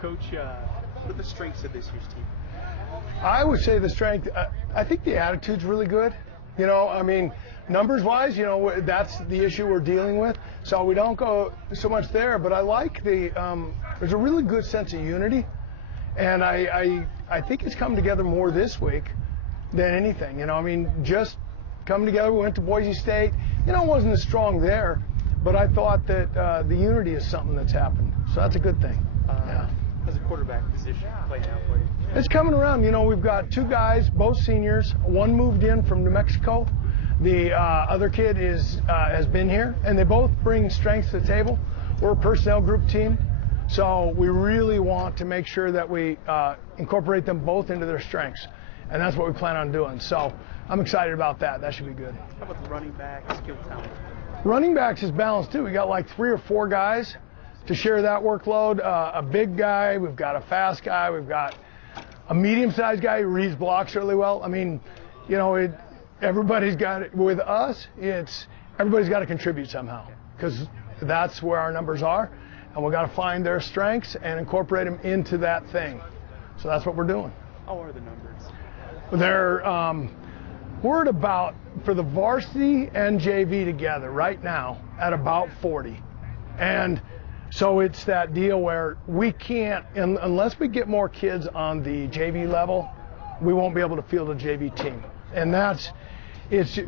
Coach, what are the strengths of this year's team? I would say the strength, I think the attitude's really good. You know, I mean, numbers-wise, you know, that's the issue we're dealing with. So we don't go so much there, but I like there's a really good sense of unity. And I think it's come together more this week than anything. You know, I mean, just coming together, we went to Boise State. You know, it wasn't as strong there, but I thought that the unity is something that's happened. So that's a good thing. Yeah. How's the quarterback position playing out for you? It's coming around. You know, we've got two guys, both seniors. One moved in from New Mexico. The other kid has been here, and they both bring strengths to the table. We're a personnel group team, so we really want to make sure that we incorporate them both into their strengths, and that's what we plan on doing. So I'm excited about that. That should be good. How about the running back skill talent? Running backs is balanced too. We got like 3 or 4 guys to share that workload. A big guy, we've got a fast guy, we've got a medium-sized guy who reads blocks really well. I mean, you know, everybody's got it. With us, everybody's got to contribute somehow, because that's where our numbers are, and we've got to find their strengths and incorporate them into that thing. So that's what we're doing. How are the numbers? We're at about, for the varsity and JV together right now, at about 40. And so it's that deal where we can't, unless we get more kids on the JV level, we won't be able to field a JV team. And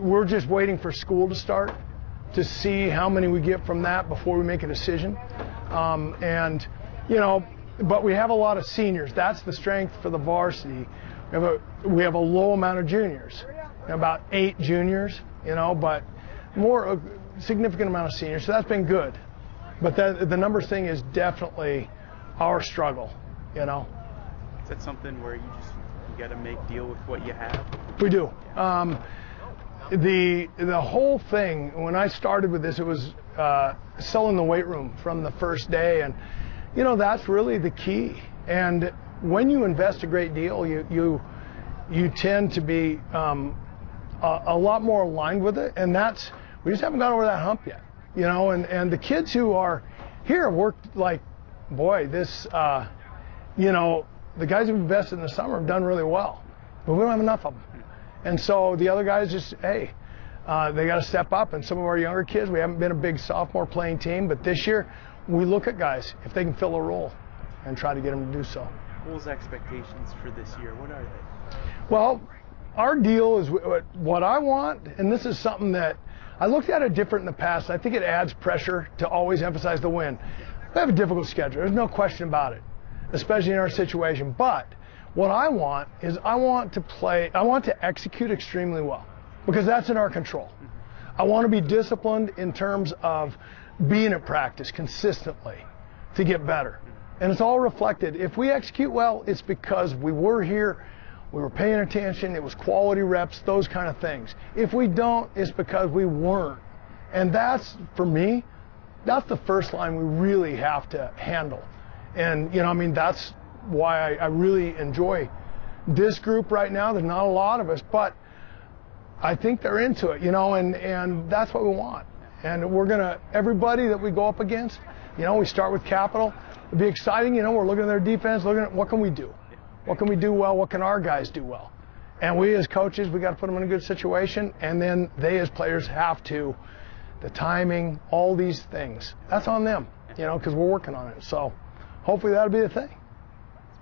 we're just waiting for school to start to see how many we get from that before we make a decision. And, you know, but we have a lot of seniors. That's the strength for the varsity. We have a low amount of juniors, about 8 juniors, you know, but a significant amount of seniors. So that's been good. But the numbers thing is definitely our struggle, you know. Is that something where you got to make deal with what you have? We do. The whole thing, when I started with this, it was selling the weight room from the first day, and you know, that's really the key. And when you invest a great deal, you tend to be a lot more aligned with it, and we just haven't got over that hump yet. You know, and the kids who are here have worked like, boy, you know, the guys who've invested in the summer have done really well, but we don't have enough of them. And so the other guys just, hey, they got to step up. And some of our younger kids, we haven't been a big sophomore playing team, but this year we look at guys, if they can fill a role, and try to get them to do so. Bulls' expectations for this year, what are they? Well, our deal is what I want, and this is something that I looked at it different in the past. I think it adds pressure to always emphasize the win. We have a difficult schedule. There's no question about it, especially in our situation. But what I want is I want to execute extremely well, because that's in our control. I want to be disciplined in terms of being at practice consistently to get better. And it's all reflected. If we execute well, it's because we were here, we were paying attention, it was quality reps, those kind of things. If we don't, it's because we weren't. And that's, for me, that's the first line we really have to handle. And, you know, I mean, that's why I really enjoy this group right now. There's not a lot of us, but I think they're into it, you know, and that's what we want. And everybody that we go up against, you know, we start with Capital. It'll be exciting, you know, we're looking at their defense, looking at what can we do? What can we do well? What can our guys do well? And we as coaches, we got to put them in a good situation, and then they as players have to, the timing, all these things. That's on them, you know, because we're working on it. So hopefully that'll be the thing.